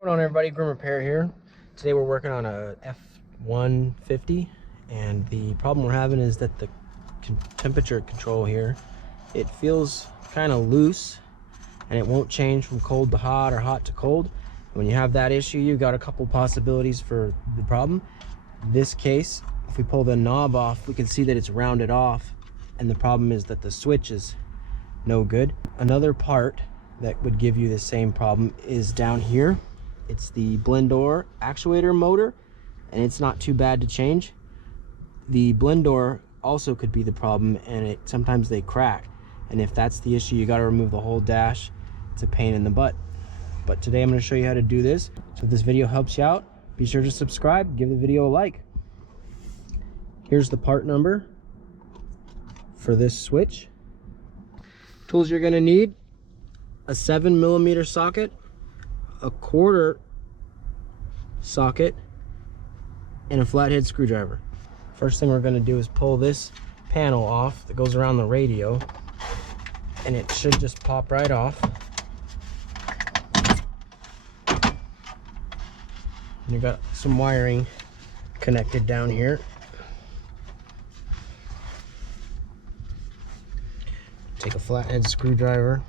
What's going on, everybody? Grim Repair here. Today we're working on a F150, and the problem we're having is that the temperature control here, it feels kind of loose and it won't change from cold to hot or hot to cold. When you have that issue, you've got a couple possibilities for the problem. In this case, if we pull the knob off, we can see that it's rounded off, and the problem is that the switch is no good. Another part that would give you the same problem is down here. It's the Blendor actuator motor, and it's not too bad to change. The Blendor also could be the problem, and sometimes they crack, and if that's the issue, you got to remove the whole dash. It's a pain in the butt. But today I'm going to show you how to do this. So if this video helps you out, be sure to subscribe, give the video a like. Here's the part number for this switch. Tools you're going to need: a 7mm socket, a 1/4 socket, and a flathead screwdriver. First thing we're going to do is pull this panel off that goes around the radio, and it should just pop right off. And you've got some wiring connected down here. Take a flathead screwdriver,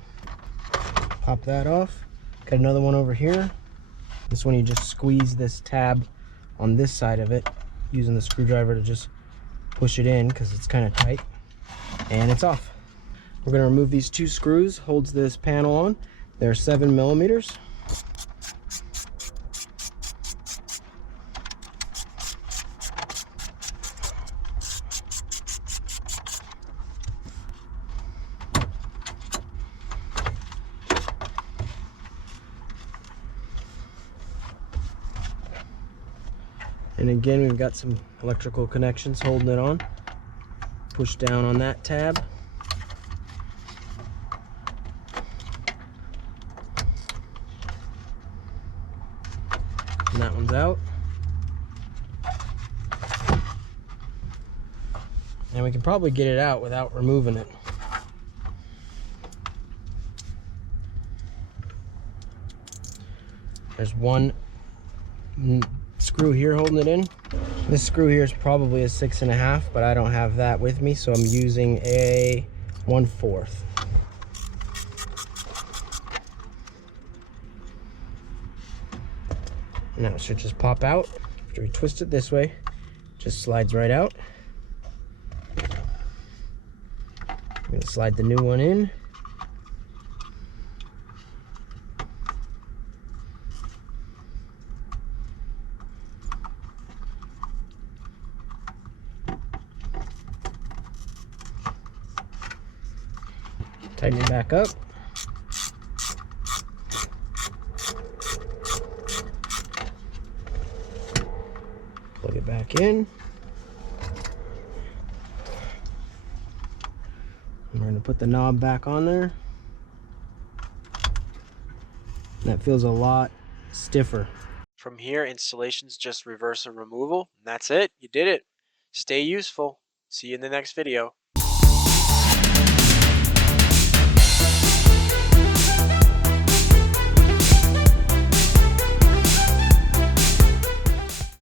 pop that off. Got another one over here. This one, you just squeeze this tab on this side of it using the screwdriver to just push it in because it's kind of tight, and it's off. We're going to remove these two screws, holds this panel on. They're 7mm. And again, we've got some electrical connections holding it on. Push down on that tab. And that one's out. And we can probably get it out without removing it. There's one screw here holding it in. This screw here is probably a 6.5, but I don't have that with me, so I'm using a 1/4. Now it should just pop out. After we twist it this way, it just slides right out. I'm going to slide the new one in. Tighten it back up. Plug it back in. And we're going to put the knob back on there. That feels a lot stiffer. From here, installation's just reverse and removal, and that's it. You did it. Stay useful. See you in the next video.